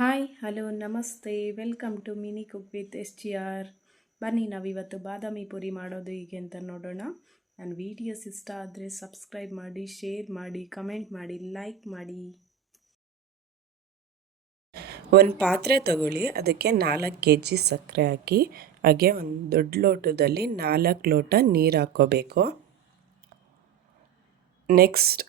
Hi hello ನಮಸ್ತೆ welcome to mini cook with SGR. ಬನ್ನಿ ನಾವಿವತ್ತು ಬಾದಾಮಿ ಪುರಿ ಮಾಡೋದು ಹೀಗೆ ಅಂತ ನೋಡೋಣ. ನನ್ನ ವಿಡಿಯೋಸ್ ಇಷ್ಟ ಆದರೆ ಸಬ್ಸ್ಕ್ರೈಬ್ ಮಾಡಿ, ಶೇರ್ ಮಾಡಿ, ಕಮೆಂಟ್ ಮಾಡಿ, ಲೈಕ್ ಮಾಡಿ. ಒಂದು ಪಾತ್ರೆ ತಗೊಳ್ಳಿ, ಅದಕ್ಕೆ 4 kg ಸಕ್ಕರೆ ಹಾಕಿ, ಹಾಗೆ ಒಂದು ದೊಡ್ಡ ಲೋಟದಲ್ಲಿ 4 ಲೋಟ ನೀರು ಹಾಕ್ಕೋಬೇಕು. ನೆಕ್ಸ್ಟ್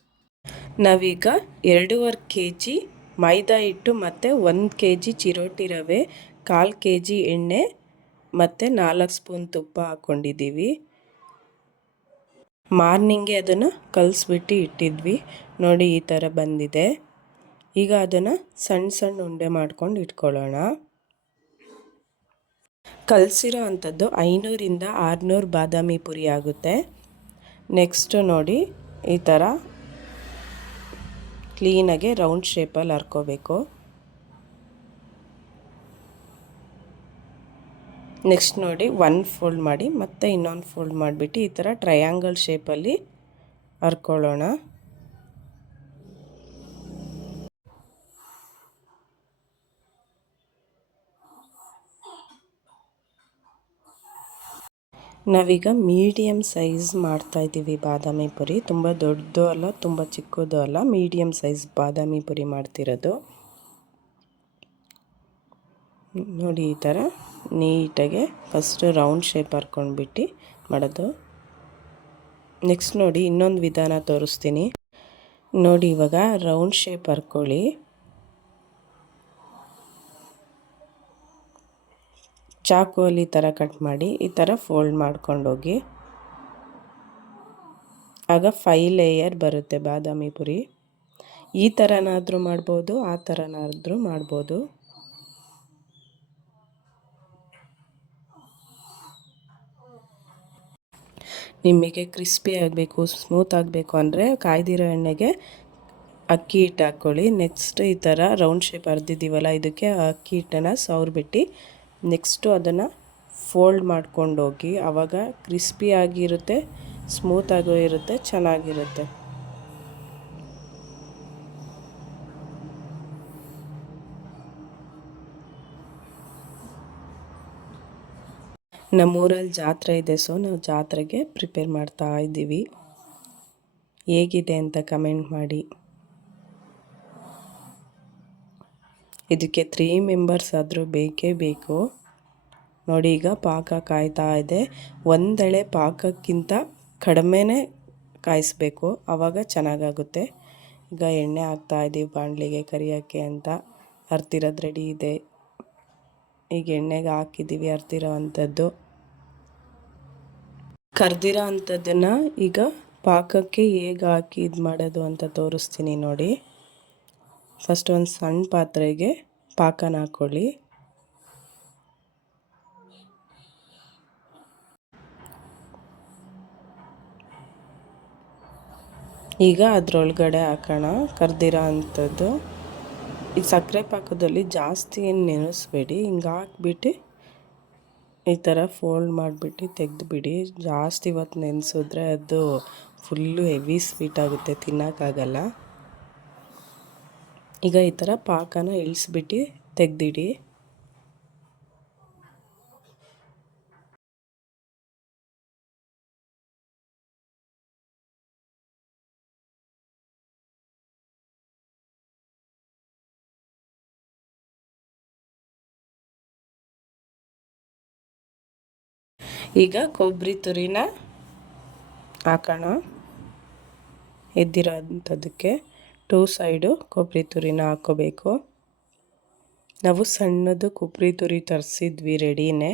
ನಾವೀಗ 2.5 kg ಮೈದಾ ಹಿಟ್ಟು ಮತ್ತು 1 kg ಚಿರೋಟಿ ರವೆ, 1/4 kg ಎಣ್ಣೆ ಮತ್ತು 4 ಸ್ಪೂನ್ ತುಪ್ಪ ಹಾಕ್ಕೊಂಡಿದ್ದೀವಿ. ಮಾರ್ನಿಂಗೇ ಅದನ್ನು ಕಲಿಸ್ಬಿಟ್ಟು ಇಟ್ಟಿದ್ವಿ. ನೋಡಿ ಈ ಥರ ಬಂದಿದೆ. ಈಗ ಅದನ್ನು ಸಣ್ಣ ಸಣ್ಣ ಉಂಡೆ ಮಾಡ್ಕೊಂಡು ಇಟ್ಕೊಳ್ಳೋಣ. ಕಲಸಿರೋ ಅಂಥದ್ದು 500 - 600 ಬಾದಾಮಿ ಪುರಿ ಆಗುತ್ತೆ. ನೆಕ್ಸ್ಟು ನೋಡಿ ಈ ಥರ ಕ್ಲೀನಾಗೆ ರೌಂಡ್ ಶೇಪಲ್ಲಿ ಹರ್ಕೋಬೇಕು. ನೆಕ್ಸ್ಟ್ ನೋಡಿ ಒಂದು ಫೋಲ್ಡ್ ಮಾಡಿ ಮತ್ತೆ ಇನ್ನೊಂದು ಫೋಲ್ಡ್ ಮಾಡಿಬಿಟ್ಟು ಈ ಥರ ಟ್ರಯಾಂಗಲ್ ಶೇಪಲ್ಲಿ ಹರ್ಕೊಳ್ಳೋಣ. ನಾವೀಗ ಮೀಡಿಯಮ್ ಸೈಜ್ ಮಾಡ್ತಾಯಿದ್ದೀವಿ ಬಾದಾಮಿ ಪುರಿ. ತುಂಬ ದೊಡ್ಡದು ಅಲ್ಲ, ತುಂಬ ಚಿಕ್ಕದು ಅಲ್ಲ, ಮೀಡಿಯಮ್ ಸೈಜ್ ಬಾದಾಮಿ ಪುರಿ ಮಾಡ್ತಿರೋದು. ನೋಡಿ ಈ ಥರ ನೀಟಾಗೆ ಫಸ್ಟು ರೌಂಡ್ ಶೇಪ್ ಹರ್ಕೊಂಡ್ಬಿಟ್ಟು ಮಾಡೋದು. ನೆಕ್ಸ್ಟ್ ನೋಡಿ ಇನ್ನೊಂದು ವಿಧಾನ ತೋರಿಸ್ತೀನಿ. ನೋಡಿ ಇವಾಗ ರೌಂಡ್ ಶೇಪ್ ಹರ್ಕೊಳ್ಳಿ. ಚಾಕುವಲ್ಲಿ ಈ ಥರ ಕಟ್ ಮಾಡಿ ಈ ಥರ ಫೋಲ್ಡ್ ಮಾಡ್ಕೊಂಡೋಗಿ. ಆಗ 5 ಲೇಯರ್ ಬರುತ್ತೆ ಬಾದಾಮಿ ಪುರಿ. ಈ ಥರನಾದರೂ ಮಾಡ್ಬೋದು, ಆ ಥರನಾದರೂ ಮಾಡ್ಬೋದು. ನಿಮಗೆ ಕ್ರಿಸ್ಪಿ ಆಗಬೇಕು, ಸ್ಮೂತ್ ಆಗಬೇಕು ಅಂದರೆ ಕಾಯ್ದಿರೋ ಎಣ್ಣೆಗೆ ಅಕ್ಕಿ ಹಿಟ್ಟು ಹಾಕ್ಕೊಳ್ಳಿ. ನೆಕ್ಸ್ಟ್ ಈ ಥರ ರೌಂಡ್ ಶೇಪ್ ಹರಿದಿದ್ದೀವಲ್ಲ, ಇದಕ್ಕೆ ಅಕ್ಕಿ ಹಿಟ್ಟನ್ನು ಸವರ್ಬಿಟ್ಟು ನೆಕ್ಸ್ಟು ಅದನ್ನು ಫೋಲ್ಡ್ ಮಾಡ್ಕೊಂಡೋಗಿ. ಆವಾಗ ಕ್ರಿಸ್ಪಿಯಾಗಿರುತ್ತೆ, ಸ್ಮೂತಾಗೂ ಇರುತ್ತೆ, ಚೆನ್ನಾಗಿರುತ್ತೆ. ನಮ್ಮೂರಲ್ಲಿ ಜಾತ್ರೆ ಇದೆ, ಸೊ ನಾವು ಜಾತ್ರೆಗೆ ಪ್ರಿಪೇರ್ ಮಾಡ್ತಾ ಇದ್ದೀವಿ. ಹೇಗಿದೆ ಅಂತ ಕಮೆಂಟ್ ಮಾಡಿ. ಇದಕ್ಕೆ 3 ಮೆಂಬರ್ಸ್ ಆದರೂ ಬೇಕೇ ಬೇಕು. ನೋಡಿ ಈಗ ಪಾಕ ಕಾಯ್ತಾ ಇದೆ. ಒಂದೆಳೆ ಪಾಕಕ್ಕಿಂತ ಕಡಿಮೆನೇ ಕಾಯಿಸ್ಬೇಕು, ಆವಾಗ ಚೆನ್ನಾಗಾಗುತ್ತೆ. ಈಗ ಎಣ್ಣೆ ಹಾಕ್ತಾಯಿದ್ದೀವಿ ಬಾಣಲಿಗೆ ಕರಿಯೋಕ್ಕೆ ಅಂತ. ಹರ್ತಿರೋದು ರೆಡಿ ಇದೆ. ಈಗ ಎಣ್ಣೆಗೆ ಹಾಕಿದ್ದೀವಿ ಹರ್ತಿರೋ ಅಂಥದ್ದು. ಕರ್ದಿರೋ ಅಂಥದ್ದನ್ನು ಈಗ ಪಾಕಕ್ಕೆ ಹೇಗೆ ಹಾಕಿ ಇದು ಮಾಡೋದು ಅಂತ ತೋರಿಸ್ತೀನಿ ನೋಡಿ. ಫಸ್ಟ್ ಒಂದು ಸಣ್ಣ ಪಾತ್ರೆಗೆ ಪಾಕನ ಹಾಕ್ಕೊಳ್ಳಿ. ಈಗ ಅದರೊಳಗಡೆ ಹಾಕೋಣ ಕರ್ದಿರೋ ಅಂಥದ್ದು. ಈ ಸಕ್ಕರೆ ಪಾಕದಲ್ಲಿ ಜಾಸ್ತಿ ಏನು ನೆನೆಸ್ಬೇಡಿ, ಹಿಂಗೆ ಹಾಕ್ಬಿಟ್ಟು ಈ ಥರ ಫೋಲ್ಡ್ ಮಾಡಿಬಿಟ್ಟು ತೆಗೆದುಬಿಡಿ. ಜಾಸ್ತಿ ಹೊತ್ತು ನೆನೆಸಿದ್ರೆ ಅದು ಫುಲ್ಲು ಹೆವಿ ಸ್ವೀಟ್ ಆಗುತ್ತೆ, ತಿನ್ನೋಕ್ಕಾಗಲ್ಲ. ಈಗ ಈ ಥರ ಪಾಕನ ಇಳಿಸ್ಬಿಟ್ಟು ತೆಗೆದಿಡಿ. ಈಗ ಕೊಬ್ಬರಿ ತುರಿನ ಹಾಕೋಣ. ಎದ್ದಿರೋ ಅಂಥದ್ದಕ್ಕೆ 2 ಸೈಡು ಕೊಬ್ಬರಿ ತುರಿನ ಹಾಕ್ಕೋಬೇಕು. ನಾವು ಸಣ್ಣದು ಕೊಬ್ಬರಿ ತುರಿ ತರಿಸಿದ್ವಿ ರೆಡಿನೇ.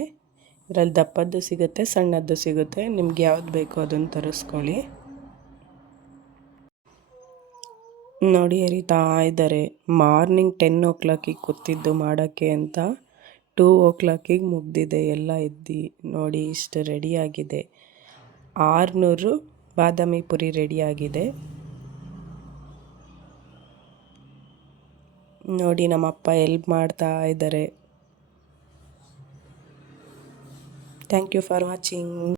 ಇದರಲ್ಲಿ ದಪ್ಪದ್ದು ಸಿಗುತ್ತೆ, ಸಣ್ಣದ್ದು ಸಿಗುತ್ತೆ. ನಿಮ್ಗೆ ಯಾವ್ದು ಬೇಕೋ ಅದನ್ನು ತರಿಸ್ಕೊಳ್ಳಿ. ನೋಡಿ ಹರಿತಾ ಇದ್ದಾರೆ. ಮಾರ್ನಿಂಗ್ 10 o'clock ಕೂತಿದ್ದು ಮಾಡೋಕ್ಕೆ ಅಂತ 2 o'clock ಮುಗ್ದಿದೆ ಎಲ್ಲ ಎದ್ದು. ನೋಡಿ ಇಷ್ಟು ರೆಡಿಯಾಗಿದೆ. 600 ಬಾದಾಮಿ ಪುರಿ ರೆಡಿಯಾಗಿದೆ. ನೋಡಿ ನಮ್ಮಪ್ಪ ಹೆಲ್ಪ್ ಮಾಡ್ತಾ ಇದ್ದಾರೆ. Thank you for watching.